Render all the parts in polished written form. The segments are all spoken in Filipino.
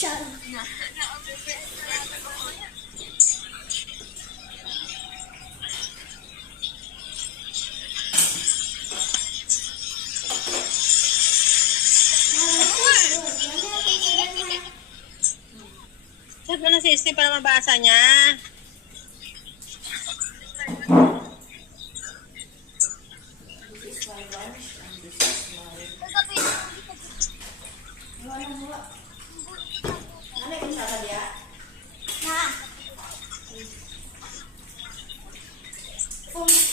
Action! Chat mo na si Steve para mabasa niya.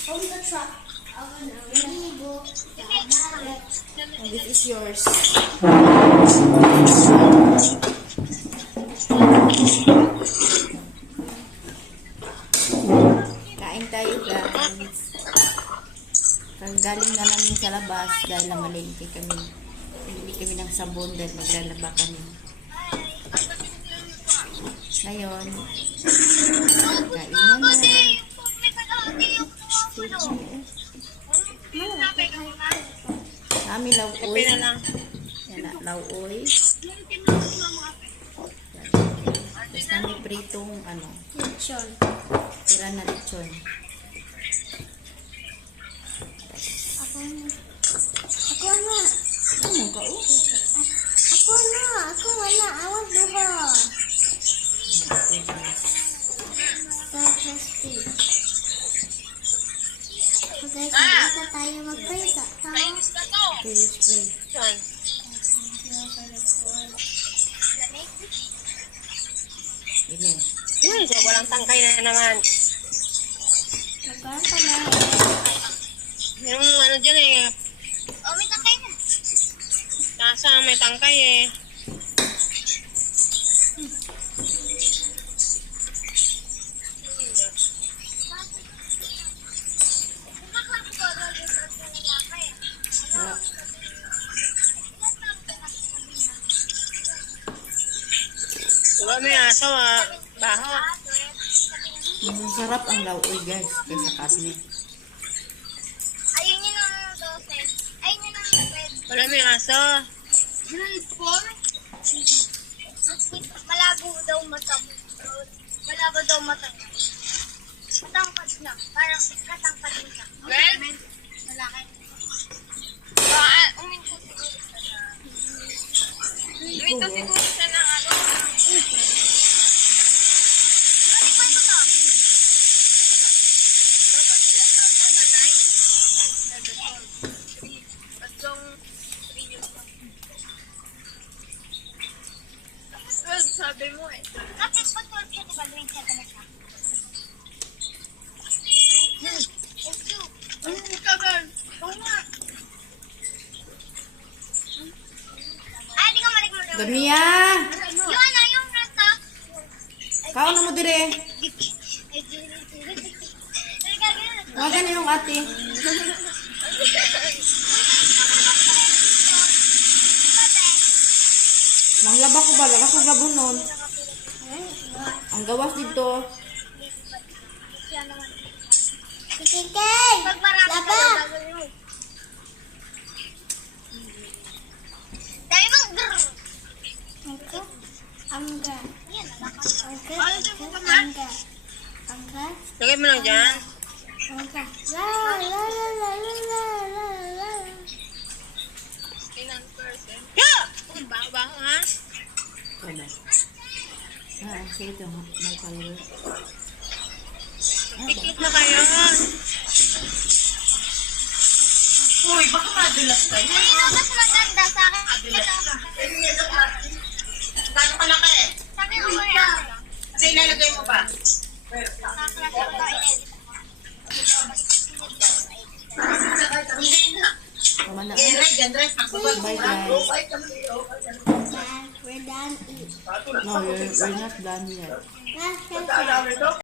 From the truck, This is yours. Kain tayo guys. Galing na namin sa labas dahil namalengke kami. Bili kami ng sabon dahil maglalaba kami. Ngayon, kain na na. Kami lauoy. Kape na lang. Yan na, lauoy. Tapos kami pritong lechon. tira na lechon. Ako na. Ako na. Ano ka o? Ako na. Ako wala. Awag duha. So crispy. So guys, mag-isa tayo mag-presa. Okay, let's play. Yan. Ilo. So walang tangkay na naman. Magkaroon pa na. Yung ano dyan eh. Oh, may tangkay na. Nasa may tangkay eh. Sarap. Diba may aso ah. Baho. Mas sarap ang lauoy guys kaysa karne. Ayun yun ang dose. Ayun yun ang red. Wala may aso. Malabo daw mata mo. Malabo daw mata mo. Katangkad na. Parang katangkad na. Well? Malaki. Uminto siguro siya na. Uminto siguro siya ng ano. Natikman ko to. Dapat sila sa 9 and 7 tatlong 3 yun. Well, sabi mo eh. Kasi pag 12 siya, diba? Grade 7 na siya. Ano ka ba? Oo nga. Ay, di ka maligman. Damiya! Yung ano, yung rata. Kao na mo dire. Wagan na yung ate. Manglaba ko ba? Lakas ko gabon nun. Ang gawas dito. Kikikay! Laba! Dami mong grrr! Angka? Angka? Angka? Angka? Lagay mo lang dyan. Angka? La la la la la la la la. Yeah! Baho-baho ha? Ano? Sige ito. May kalor. Pikit na kayo. Uy, baka madulas kayo. Sino mas maganda sa akin? Gano'n kalaki? Sa akin ako yan. Kasi ilalagay mo ba? Hindi na. Tama na. Bye guys. We're done eating. No, we're not done yet. Ah,